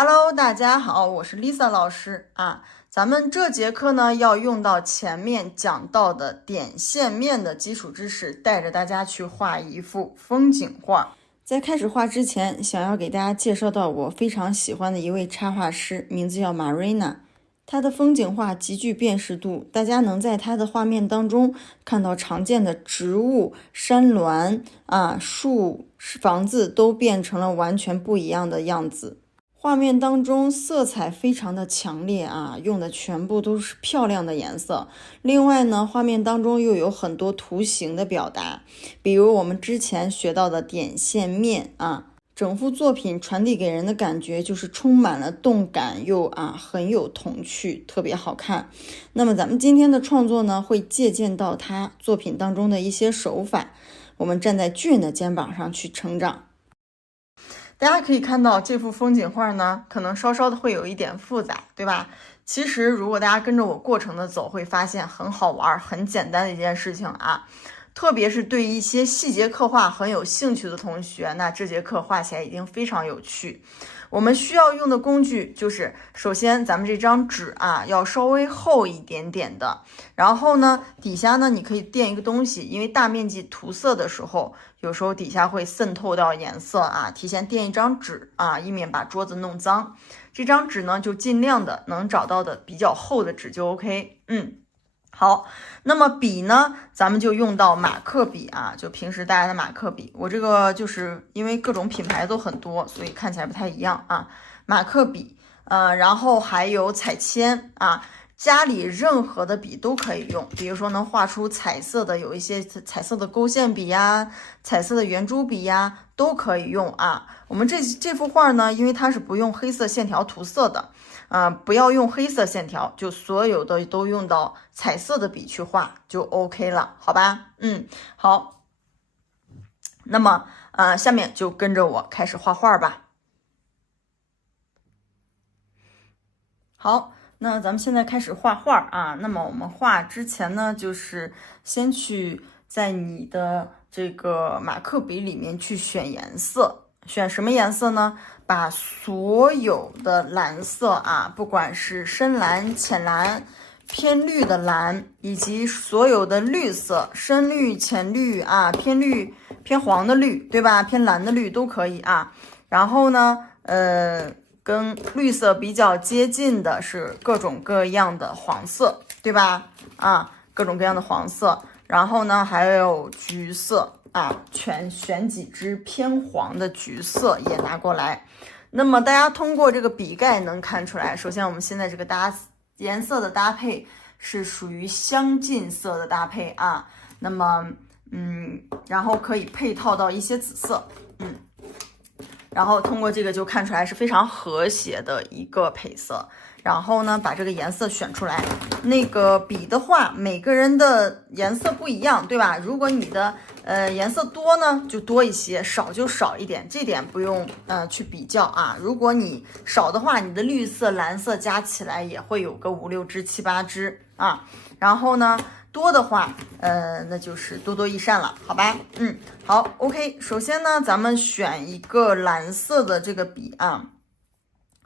Hello，大家好，我是 Lisa 老师啊。咱们这节课呢要用到前面讲到的点线面的基础知识，带着大家去画一幅风景画。在开始画之前，想要给大家介绍到我非常喜欢的一位插画师，名字叫 Marina。他的风景画极具辨识度，大家能在他的画面当中看到常见的植物、山峦树、房子都变成了完全不一样的样子。画面当中色彩非常的强烈用的全部都是漂亮的颜色。另外呢，画面当中又有很多图形的表达，比如我们之前学到的点线面整幅作品传递给人的感觉就是充满了动感，又很有童趣，特别好看。那么咱们今天的创作呢，会借鉴到他作品当中的一些手法，我们站在巨人的肩膀上去成长。大家可以看到这幅风景画呢，可能稍稍的会有一点复杂，对吧？其实如果大家跟着我过程的走，会发现很好玩、很简单的一件事情特别是对一些细节刻画很有兴趣的同学，那这节课画起来一定非常有趣。我们需要用的工具就是，首先咱们这张纸要稍微厚一点点的，然后呢，底下呢你可以垫一个东西，因为大面积涂色的时候，有时候底下会渗透到颜色提前垫一张纸以免把桌子弄脏。这张纸呢就尽量的能找到的比较厚的纸就 OK。好，那么笔呢，咱们就用到马克笔就平时大家的马克笔。我这个就是因为各种品牌都很多，所以看起来不太一样马克笔，然后还有彩铅家里任何的笔都可以用，比如说能画出彩色的，有一些彩色的勾线笔彩色的圆珠笔都可以用我们这幅画呢，因为它是不用黑色线条涂色的。不要用黑色线条，就所有的都用到彩色的笔去画就 OK 了，好吧？好。那么下面就跟着我开始画画吧。好，那咱们现在开始画画那么我们画之前呢，就是先去在你的这个马克笔里面去选颜色。选什么颜色呢？把所有的蓝色不管是深蓝、浅蓝、偏绿的蓝，以及所有的绿色，深绿、浅绿偏绿、偏黄的绿，对吧？偏蓝的绿都可以然后呢，跟绿色比较接近的是各种各样的黄色，对吧？各种各样的黄色，然后呢还有橘色全选几支偏黄的橘色也拿过来。那么大家通过这个笔盖能看出来，首先我们现在这个颜色的搭配是属于相近色的搭配那么然后可以配套到一些紫色然后通过这个就看出来是非常和谐的一个配色。然后呢，把这个颜色选出来。那个笔的话，每个人的颜色不一样，对吧？如果你的颜色多呢，就多一些；少就少一点，这点不用去比较如果你少的话，你的绿色、蓝色加起来也会有个5、6支、7、8支然后呢，多的话，那就是多多益善了，好吧？好 ，OK。首先呢，咱们选一个蓝色的这个笔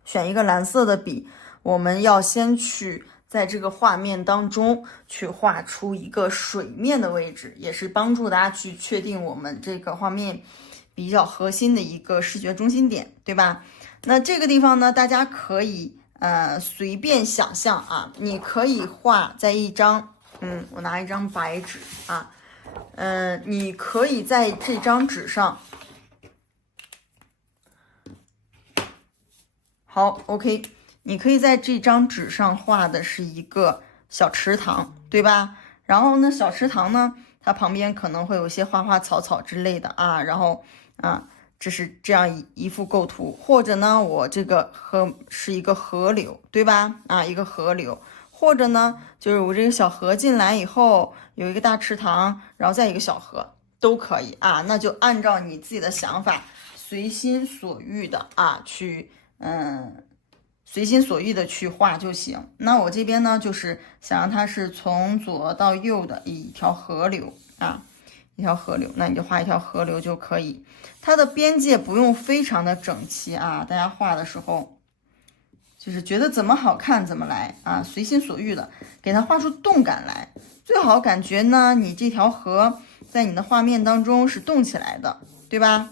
选一个蓝色的笔。我们要先去在这个画面当中去画出一个水面的位置，也是帮助大家去确定我们这个画面比较核心的一个视觉中心点，对吧？那这个地方呢，大家可以随便想象你可以画在一张我拿一张白纸你可以在这张纸上好 OK。你可以在这张纸上画的是一个小池塘，对吧？然后呢，小池塘呢，它旁边可能会有一些花花草草之类的然后这是这样一幅构图。或者呢，我这个是一个河流，对吧？一个河流。或者呢，就是我这个小河进来以后有一个大池塘，然后再一个小河，都可以那就按照你自己的想法，随心所欲的去随心所欲的去画就行。那我这边呢，就是想让它是从左到右的一条河流一条河流，那你就画一条河流就可以。它的边界不用非常的整齐大家画的时候就是觉得怎么好看怎么来啊，随心所欲的给它画出动感来。最好感觉呢，你这条河在你的画面当中是动起来的，对吧？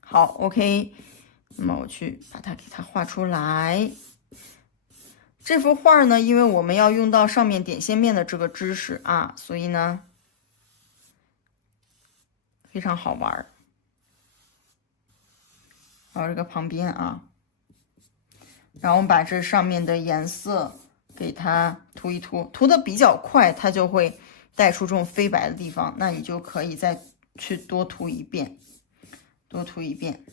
好 ，OK。那么我去把它给它画出来。这幅画呢，因为我们要用到上面点线面的这个知识啊，所以呢非常好玩。然后这个旁边啊，然后我们把这上面的颜色给它涂一涂，涂的比较快，它就会带出这种飞白的地方，那你就可以再去多涂一遍，多涂一遍。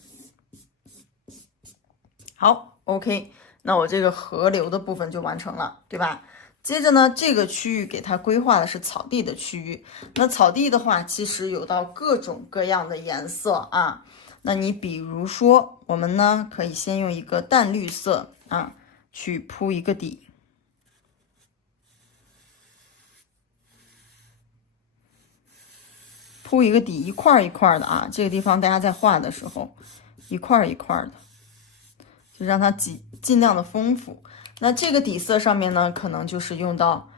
好 ，OK。那我这个河流的部分就完成了，对吧？接着呢，这个区域给它规划的是草地的区域。那草地的话，其实有到各种各样的颜色啊。那你比如说，我们呢可以先用一个淡绿色啊去铺一个底，铺一个底，一块一块的啊。这个地方大家在画的时候，一块一块的。就让它尽量的丰富。那这个底色上面呢，可能就是用到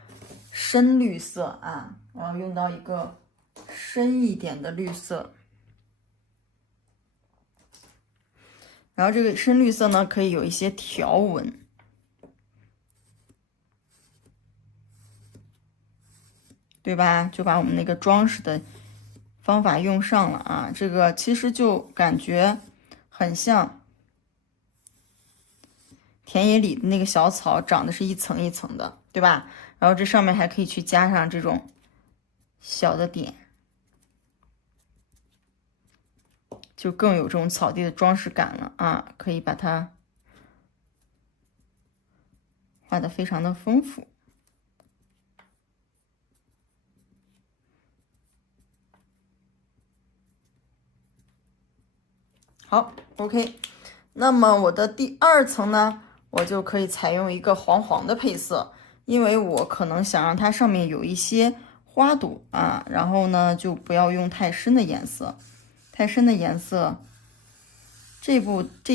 深绿色啊，我要用到一个深一点的绿色。然后这个深绿色呢，可以有一些条纹，对吧？就把我们那个装饰的方法用上了啊。这个其实就感觉很像田野里的那个小草长得是一层一层的，对吧？然后这上面还可以去加上这种小的点，就更有这种草地的装饰感了啊！可以把它画得非常的丰富。好 ，OK。那么我的第二层呢，我就可以采用一个黄黄的配色，因为我可能想让它上面有一些花朵啊，然后呢就不要用太深的颜色，太深的颜色，这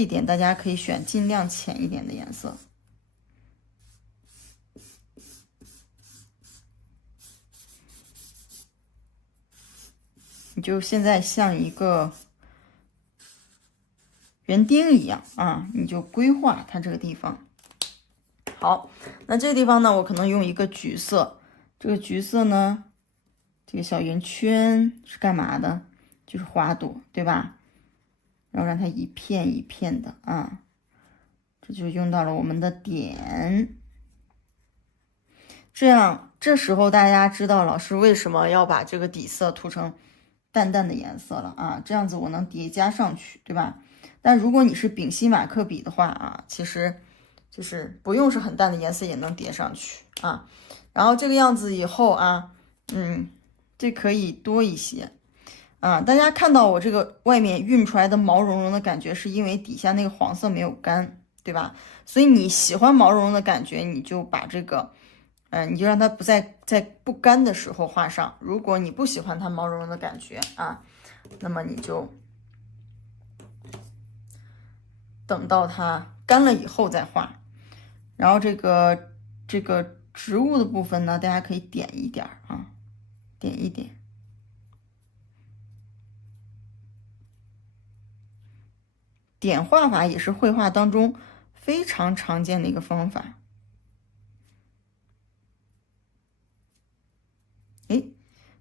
一点大家可以选尽量浅一点的颜色。你就现在像一个园丁一样啊，你就规划它这个地方。好，那这个地方呢，我可能用一个橘色。这个橘色呢，这个小圆圈是干嘛的？就是花朵，对吧？然后让它一片一片的啊，这就用到了我们的点。这时候大家知道老师为什么要把这个底色涂成淡淡的颜色了啊？这样子我能叠加上去，对吧？但如果你是丙烯马克笔的话啊，其实就是不用是很淡的颜色也能叠上去啊。然后这个样子以后啊，这可以多一些啊。大家看到我这个外面晕出来的毛茸茸的感觉，是因为底下那个黄色没有干，对吧？所以你喜欢毛茸茸的感觉，你就把这个，你就让它在不干的时候画上。如果你不喜欢它毛茸茸的感觉啊，那么你就等到它干了以后再画。然后这个植物的部分呢，大家可以点一点啊，点一点。点画法也是绘画当中非常常见的一个方法。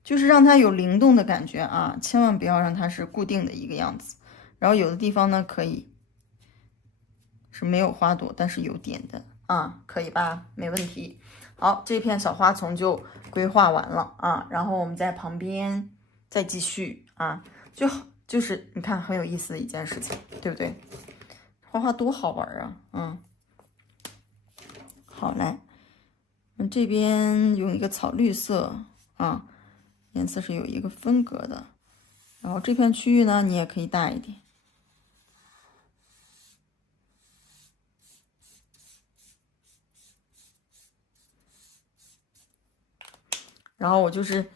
就是让它有灵动的感觉啊，千万不要让它是固定的一个样子。然后有的地方呢，可以是没有花朵，但是有点的啊，可以吧？没问题。好，这片小花丛就规划完了啊，然后我们在旁边再继续啊，就是你看很有意思的一件事情，对不对？画画多好玩啊！好来，这边用一个草绿色啊，颜色是有一个分隔的，然后这片区域呢，你也可以大一点。然后我就是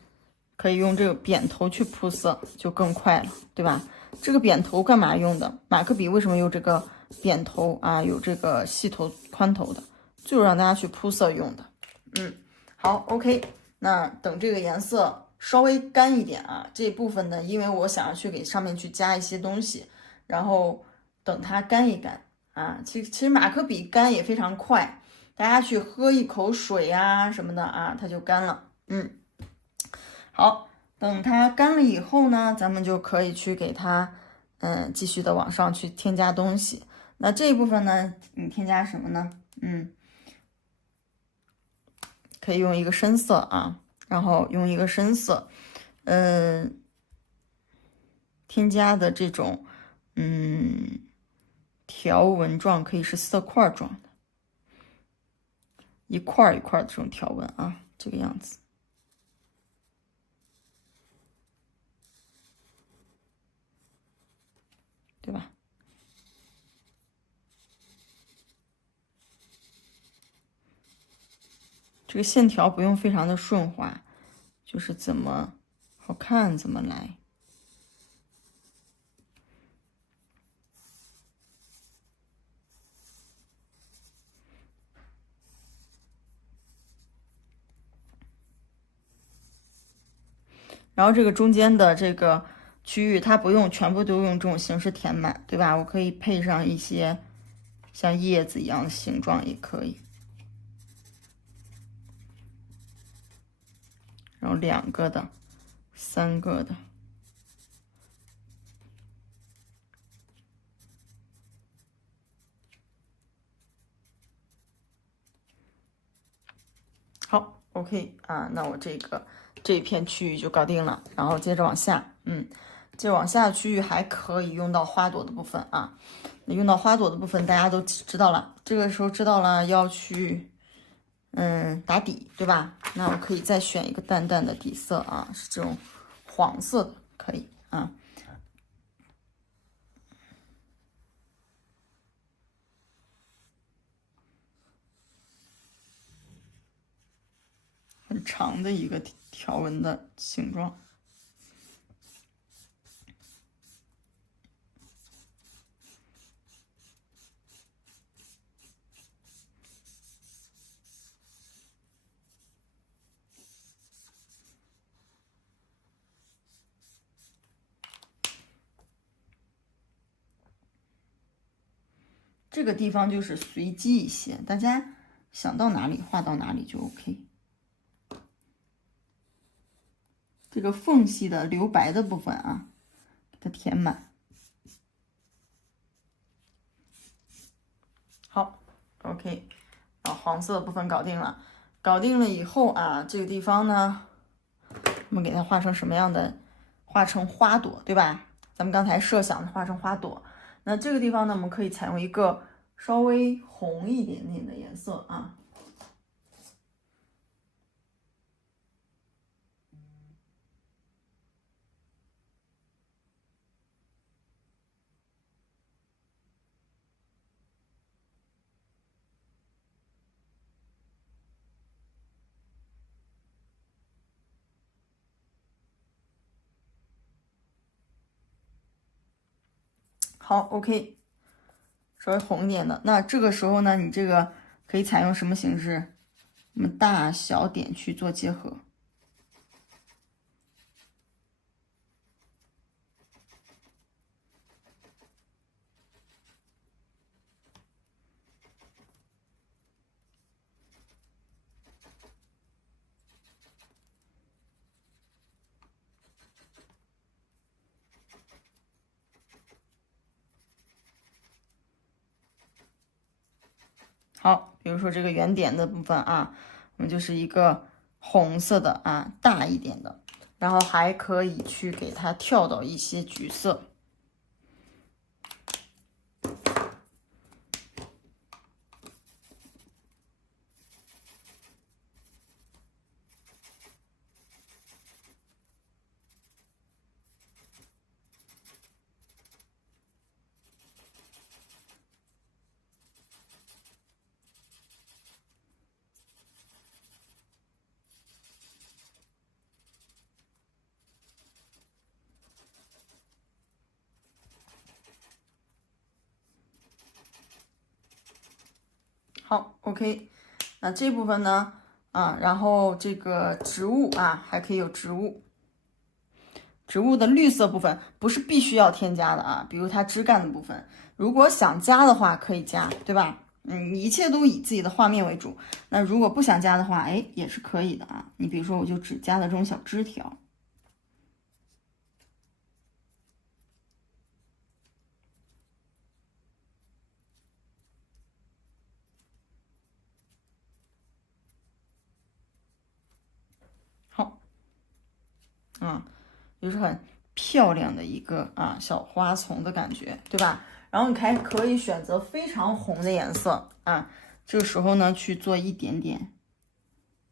可以用这个扁头去铺色，就更快了，对吧？这个扁头干嘛用的？马克笔为什么用这个扁头啊，有这个细头宽头的，就是让大家去铺色用的。好 ，OK， 那等这个颜色稍微干一点啊，这一部分呢，因为我想要去给上面去加一些东西，然后等它干一干啊，其实马克笔干也非常快，大家去喝一口水呀什么的啊，它就干了。好，等它干了以后呢，咱们就可以去给它继续的往上去添加东西。那这一部分呢，你添加什么呢？可以用一个深色啊，然后用一个深色，添加的这种条纹状可以是色块状的，一块一块的这种条纹啊，这个样子，对吧？这个线条不用非常的顺滑，就是怎么好看怎么来。然后这个中间的这个区域，它不用全部都用这种形式填满，对吧？我可以配上一些像叶子一样的形状也可以。然后2个的，3个的。好 ，OK 啊，那我这一片区域就搞定了，然后接着往下，接着往下的区域还可以用到花朵的部分啊。那用到花朵的部分，大家都知道了，这个时候知道了要去打底，对吧？那我可以再选一个淡淡的底色啊，是这种黄色的，可以啊。很长的一个条纹的形状。这个地方就是随机一些，大家想到哪里画到哪里就 OK。这个缝隙的留白的部分啊，给它填满。好 ，OK， 然后黄色的部分搞定了。搞定了以后啊，这个地方呢，我们给它画成什么样的？画成花朵，对吧？咱们刚才设想的画成花朵。那这个地方呢，我们可以采用一个稍微红一点点的颜色啊。好 ，OK， 稍微红一点的。那这个时候呢，你这个可以采用什么形式？我们大小点去做结合。好，比如说这个圆点的部分啊，我们就是一个红色的啊，大一点的，然后还可以去给它跳到一些橘色。好，OK，那这部分呢，然后这个植物啊，还可以有植物。植物的绿色部分不是必须要添加的啊，比如它枝干的部分，如果想加的话可以加，对吧？一切都以自己的画面为主。那如果不想加的话，哎，也是可以的啊。你比如说，我就只加了这种小枝条。好，就是很漂亮的一个小花丛的感觉，对吧？然后你还可以选择非常红的颜色啊，这个时候呢去做一点点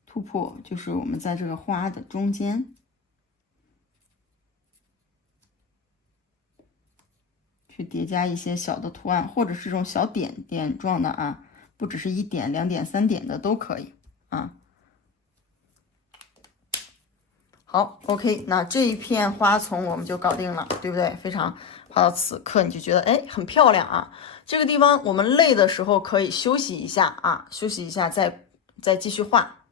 突破，就是我们在这个花的中间去叠加一些小的图案，或者是这种小点点状的啊，不只是1点、2点、3点的都可以啊。好 ，OK，那这一片花丛我们就搞定了，对不对？非常画到此刻你就觉得哎很漂亮啊。这个地方我们累的时候可以休息一下啊，休息一下再继续画。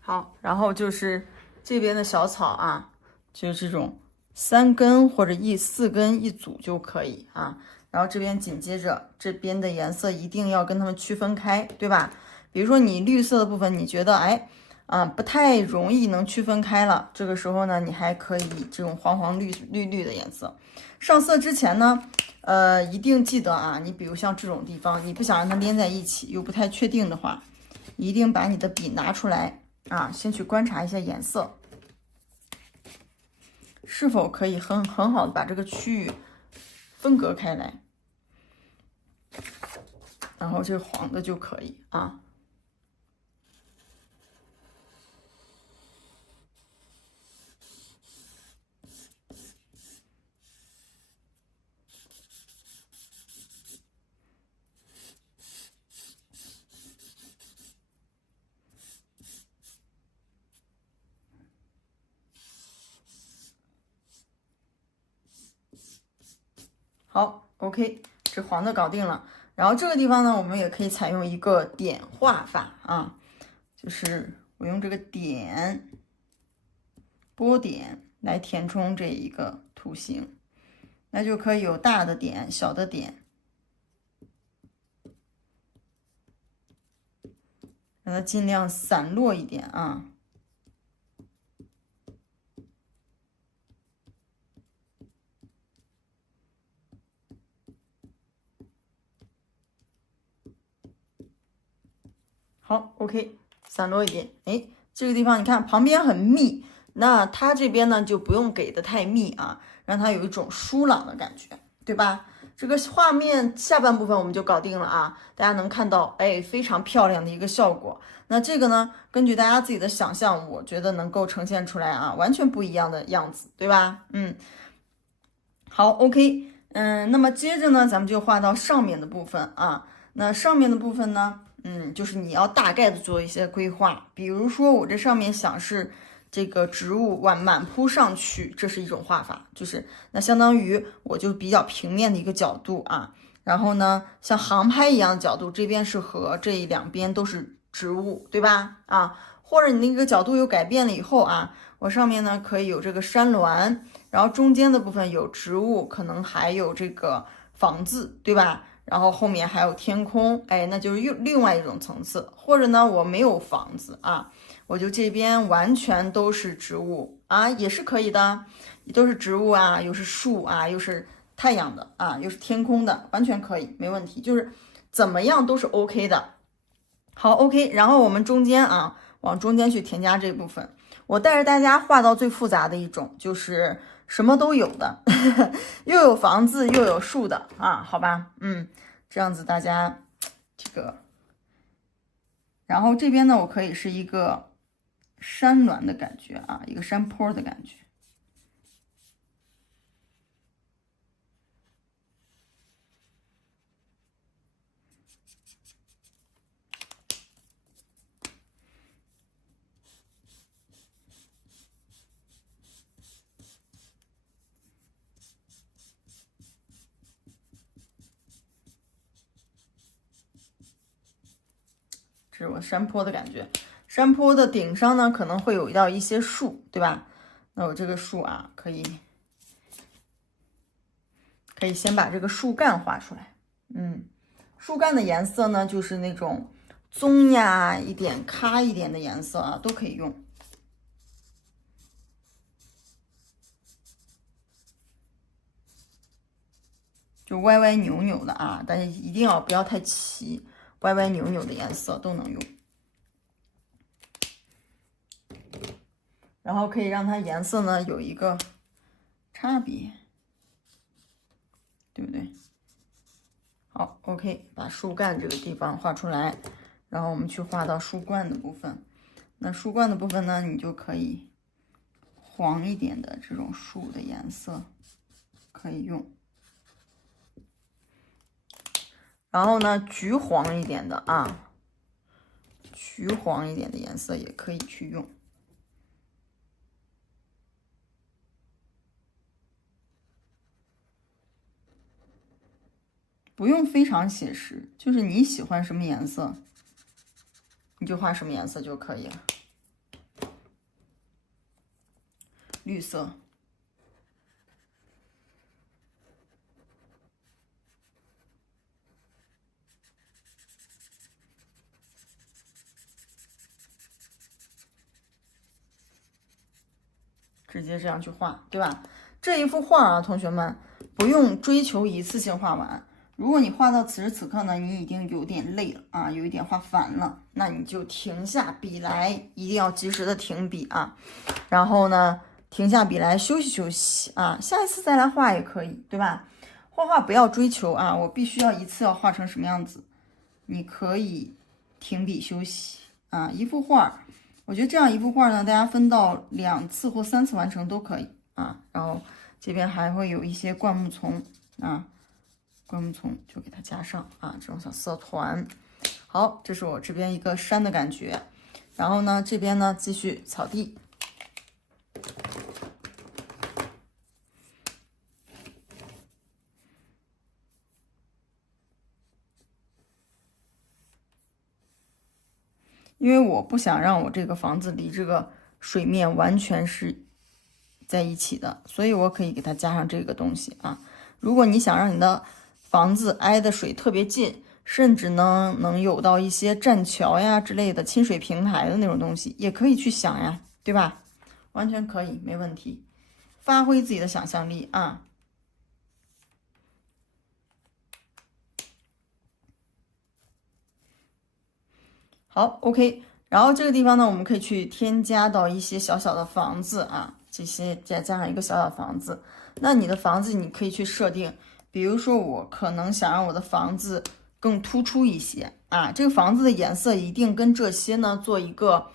好，然后就是这边的小草啊，就是这种3根或者4根一组就可以啊。然后这边紧接着这边的颜色一定要跟它们区分开，对吧？比如说你绿色的部分，你觉得哎不太容易能区分开了，这个时候呢，你还可以这种黄黄绿绿的颜色。上色之前呢，一定记得啊，你比如像这种地方，你不想让它连在一起，又不太确定的话，一定把你的笔拿出来啊，先去观察一下颜色，是否可以很好的把这个区域分隔开来，然后这个黄的就可以啊。好 ，OK， 这黄的搞定了。然后这个地方呢，我们也可以采用一个点画法啊，就是我用这个点波点来填充这一个图形，那就可以有大的点、小的点，让它尽量散落一点啊。好 ，OK， 散落一点。哎，这个地方你看旁边很密，那它这边呢就不用给的太密啊，让它有一种疏朗的感觉，对吧？这个画面下半部分我们就搞定了啊，大家能看到，哎，非常漂亮的一个效果。那这个呢，根据大家自己的想象，我觉得能够呈现出来啊，完全不一样的样子，对吧？好，OK，那么接着呢，咱们就画到上面的部分啊。那上面的部分呢？就是你要大概的做一些规划，比如说我这上面想是这个植物满铺上去，这是一种画法，就是那相当于我就比较平面的一个角度啊，然后呢像航拍一样的角度，这边是河，这两边都是植物，对吧？或者你那个角度有改变了以后啊，我上面呢可以有这个山峦，然后中间的部分有植物，可能还有这个房子，对吧？然后后面还有天空，哎，那就是另外一种层次。或者呢，我没有房子啊，我就这边完全都是植物啊，也是可以的，都是植物啊，又是树啊，又是太阳的啊，又是天空的，完全可以，没问题，就是怎么样都是 OK 的。好，OK，然后我们中间往中间去添加这部分，我带着大家画到最复杂的一种，就是什么都有的，又有房子又有树的啊，好吧，这样子大家这个，然后这边呢，我可以是一个山峦的感觉啊，一个山坡的感觉。这是我山坡的感觉。山坡的顶上呢，可能会有到一些树，对吧？那我这个树啊，可以先把这个树干画出来。树干的颜色呢，就是那种棕呀一点、咖一点的颜色啊，都可以用。就歪歪扭扭的啊，但是一定不要太齐，歪歪扭扭的颜色都能用。然后可以让它颜色呢有一个差别，对不对？好 ，OK， 把树干这个地方画出来，然后我们去画到树冠的部分。那树冠的部分呢，你就可以黄一点的这种树的颜色可以用。然后呢，橘黄一点的啊，橘黄一点的颜色也可以去用。不用非常写实，就是你喜欢什么颜色，你就画什么颜色就可以了。绿色。直接这样去画，对吧？这一幅画啊，同学们不用追求一次性画完。如果你画到此时此刻呢，你已经有点累了啊，有一点画烦了，那你就停下笔来，一定要及时的停笔啊。然后呢，停下笔来休息休息啊，下一次再来画也可以，对吧？画画不要追求啊，我必须要一次要画成什么样子，你可以停笔休息啊。一幅画。我觉得这样一幅画呢，大家分到2次或3次完成都可以啊。然后这边还会有一些灌木丛啊，灌木丛就给它加上啊，这种小色团。好，这是我这边一个山的感觉。然后呢，这边呢继续草地。因为我不想让我这个房子离这个水面完全是在一起的，所以我可以给它加上这个东西啊。如果你想让你的房子挨的水特别近，甚至呢能有到一些栈桥呀之类的亲水平台的那种东西，也可以去想呀，对吧？完全可以，没问题，发挥自己的想象力啊。好 ，OK， 然后这个地方呢，我们可以去添加到一些小小的房子啊，这些再加上一个小小房子。那你的房子你可以去设定，比如说我可能想让我的房子更突出一些啊，这个房子的颜色一定跟这些呢做一个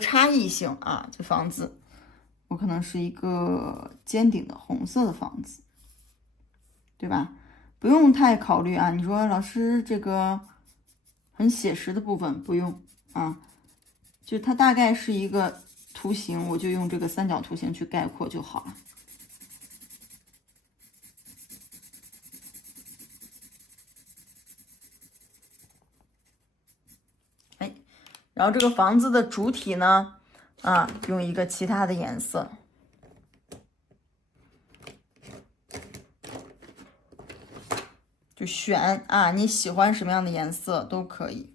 差异性啊。这房子我可能是一个尖顶的红色的房子，对吧？不用太考虑啊。你说老师这个很写实的部分不用啊，就它大概是一个图形，我就用这个三角图形去概括就好了。哎，然后这个房子的主体呢，用一个其他的颜色。就选啊，你喜欢什么样的颜色都可以。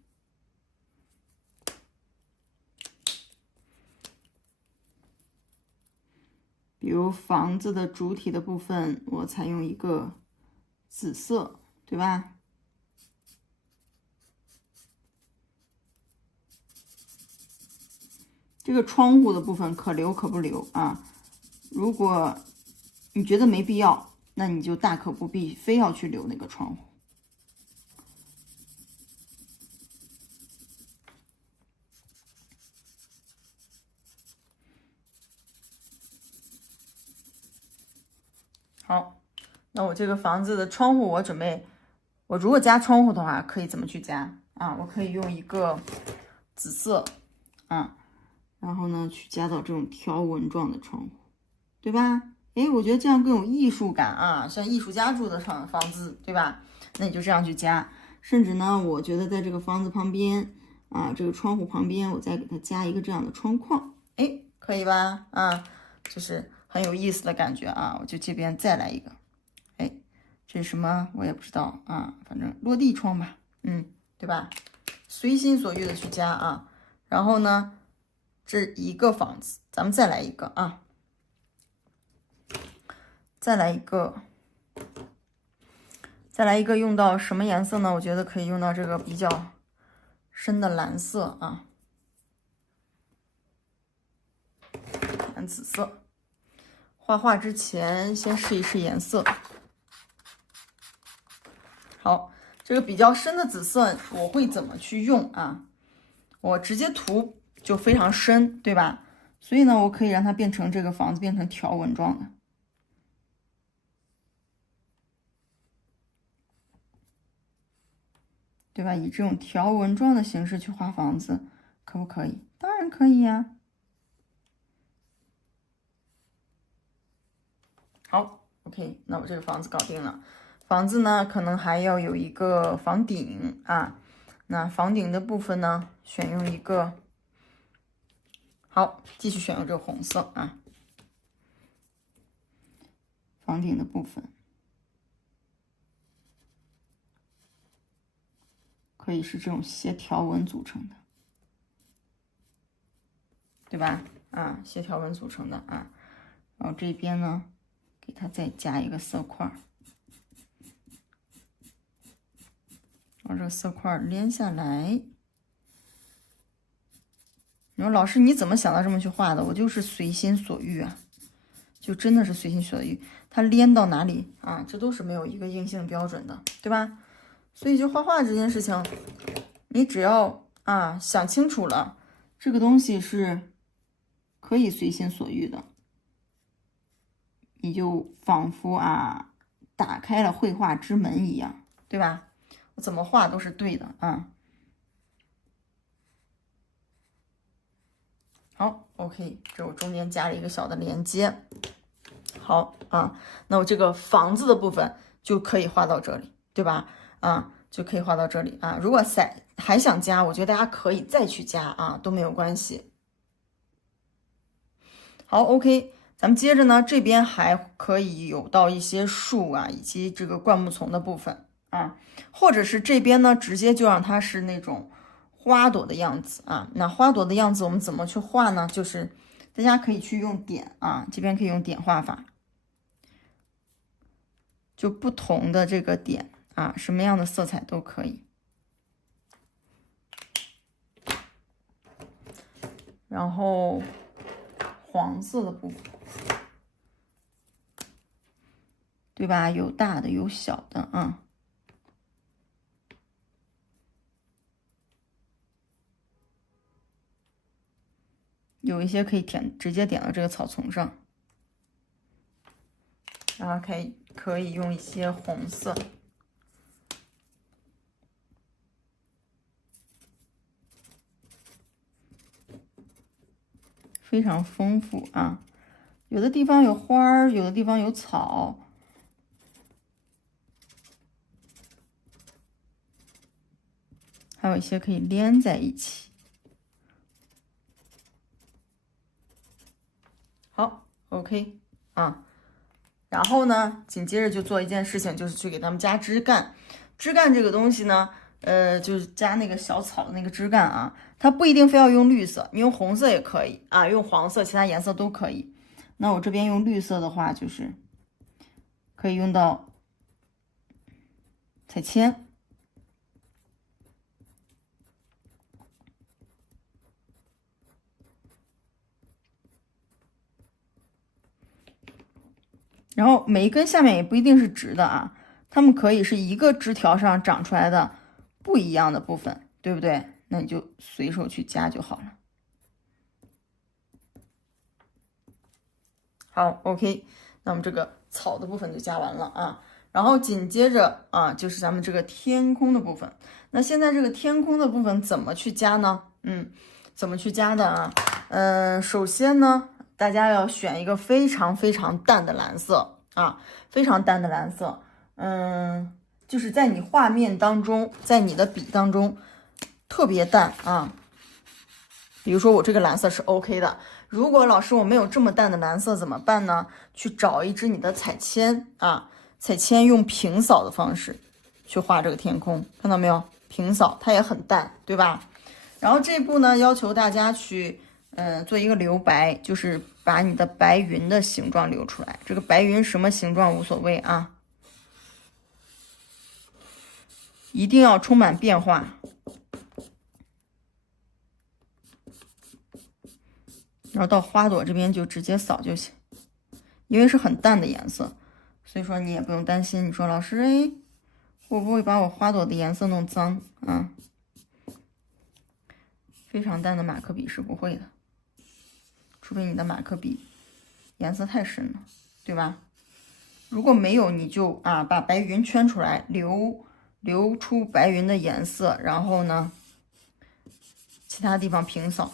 比如房子的主体的部分，我采用一个紫色，对吧？这个窗户的部分可留可不留啊。如果你觉得没必要，那你就大可不必非要去留那个窗户。好，那我这个房子的窗户，我如果加窗户的话，可以怎么去加啊？我可以用一个紫色啊，然后呢去加到这种条纹状的窗户，对吧？哎，我觉得这样更有艺术感啊，像艺术家住的房子，对吧？那你就这样去加。甚至呢，我觉得在这个房子旁边啊，这个窗户旁边，我再给它加一个这样的窗框，哎，可以吧？啊，就是很有意思的感觉啊。我就这边再来一个，哎，这是什么？我也不知道啊，反正落地窗吧，对吧？随心所欲的去加啊。然后呢，这一个房子，咱们再来一个啊，再来一个。再来一个用到什么颜色呢？我觉得可以用到这个比较深的蓝色啊，蓝紫色。画画之前先试一试颜色。好，这个比较深的紫色我会怎么去用啊？我直接涂就非常深，对吧？所以呢，我可以让它变成这个房子变成条纹状的。对吧？以这种条纹状的形式去画房子，可不可以？当然可以呀。好 ，OK， 那我这个房子搞定了。房子呢，可能还要有一个房顶啊。那房顶的部分呢，选用一个，好，继续选用这个红色啊。房顶的部分。可以是这种斜条纹组成的，对吧？啊，斜条纹组成的啊。然后这边呢，给它再加一个色块，让这个色块连下来。你说老师你怎么想到这么去画的？我就是随心所欲啊，就真的是随心所欲。它连到哪里啊？这都是没有一个硬性标准的，对吧？所以就画画这件事情，你只要啊想清楚了，这个东西是可以随心所欲的，你就仿佛啊打开了绘画之门一样，对吧？我怎么画都是对的啊。好 ，OK， 这我中间加了一个小的连接。好啊，那我这个房子的部分就可以画到这里，对吧？啊，就可以画到这里啊。如果还想加，我觉得大家可以再去加啊，都没有关系。好 ，OK， 咱们接着呢，这边还可以有到一些树啊，以及这个灌木丛的部分啊，或者是这边呢，直接就让它是那种花朵的样子啊。那花朵的样子我们怎么去画呢？就是大家可以去用点啊，这边可以用点画法。就不同的这个点啊，什么样的色彩都可以。然后黄色的部分，对吧？有大的有小的啊。有一些可以直接点到这个草丛上，然后可以用一些红色。非常丰富啊，有的地方有花儿，有的地方有草，还有一些可以连在一起。好 ，OK 啊，然后呢，紧接着就做一件事情，就是去给它们加枝干。枝干这个东西呢，就是加那个小草的那个枝干啊，它不一定非要用绿色，你用红色也可以啊，用黄色，其他颜色都可以。那我这边用绿色的话，就是可以用到彩铅。然后每一根下面也不一定是直的啊，它们可以是一个枝条上长出来的不一样的部分，对不对？那你就随手去加就好了。好 ，OK， 那我们这个草的部分就加完了啊。然后紧接着啊，就是咱们这个天空的部分。那现在这个天空的部分怎么去加呢？怎么去加的啊？首先呢，大家要选一个非常非常淡的蓝色啊，非常淡的蓝色。就是在你画面当中，在你的笔当中特别淡啊。比如说我这个蓝色是 OK 的，如果老师我没有这么淡的蓝色怎么办呢？去找一支你的彩铅啊，彩铅用平扫的方式去画这个天空，看到没有？平扫它也很淡，对吧？然后这一步呢，要求大家去做一个留白，就是把你的白云的形状留出来。这个白云什么形状无所谓啊，一定要充满变化。然后到花朵这边就直接扫就行，因为是很淡的颜色，所以说你也不用担心。你说老师，哎，会不会把我花朵的颜色弄脏啊？非常淡的马克笔是不会的，除非你的马克笔颜色太深了，对吧？如果没有，你就把白云圈出来，留出白云的颜色，然后呢，其他地方平扫。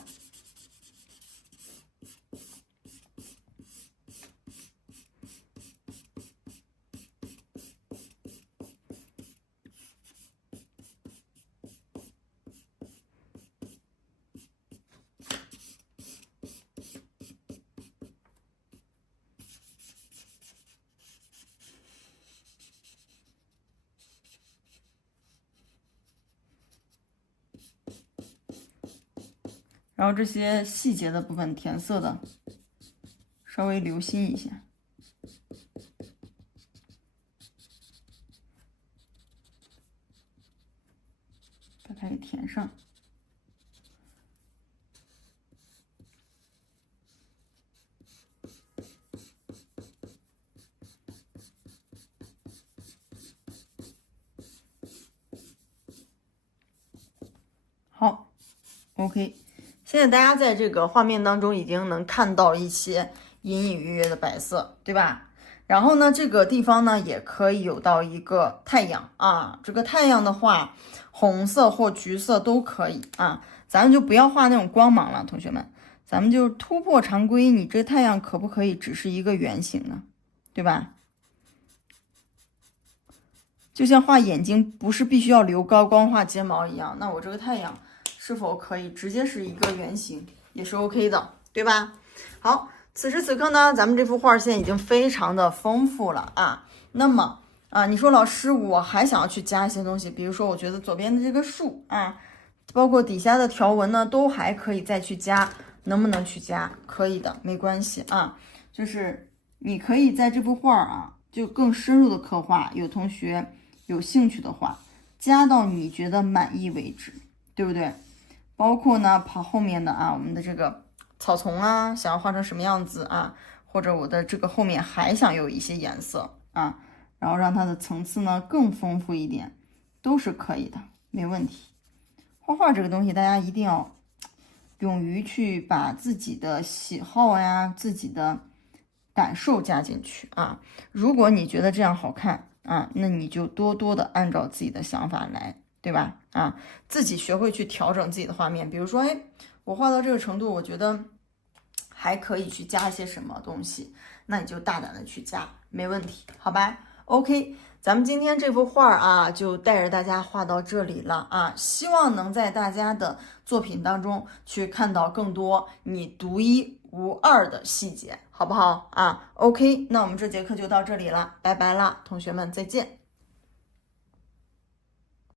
然后这些细节的部分，填色的稍微留心一下，把它给填上。好 ，OK。现在大家在这个画面当中已经能看到一些隐隐约约的白色，对吧？然后呢，这个地方呢也可以有到一个太阳啊。这个太阳的话，红色或橘色都可以啊。咱们就不要画那种光芒了，同学们，咱们就突破常规。你这太阳可不可以只是一个圆形呢？对吧？就像画眼睛不是必须要留高光画睫毛一样，那我这个太阳是否可以直接是一个圆形，也是 OK 的，对吧？好，此时此刻呢，咱们这幅画现在已经非常的丰富了啊。那么你说老师，我还想要去加一些东西，比如说我觉得左边的这个树啊，包括底下的条纹呢，都还可以再去加，能不能去加？可以的，没关系啊。就是你可以在这幅画啊，就更深入的刻画，有同学有兴趣的话，加到你觉得满意为止，对不对？包括呢，跑后面的我们的这个草丛啊，想要画成什么样子啊，或者我的这个后面还想有一些颜色啊，然后让它的层次呢更丰富一点，都是可以的，没问题。画画这个东西，大家一定要勇于去把自己的喜好呀、自己的感受加进去啊。如果你觉得这样好看啊，那你就多多的按照自己的想法来。对吧？自己学会去调整自己的画面。比如说，哎，我画到这个程度，我觉得还可以去加一些什么东西，那你就大胆的去加，没问题，好吧 ？OK， 咱们今天这幅画啊，就带着大家画到这里了啊。希望能在大家的作品当中去看到更多你独一无二的细节，好不好啊 ？OK， 那我们这节课就到这里了，拜拜啦，同学们再见。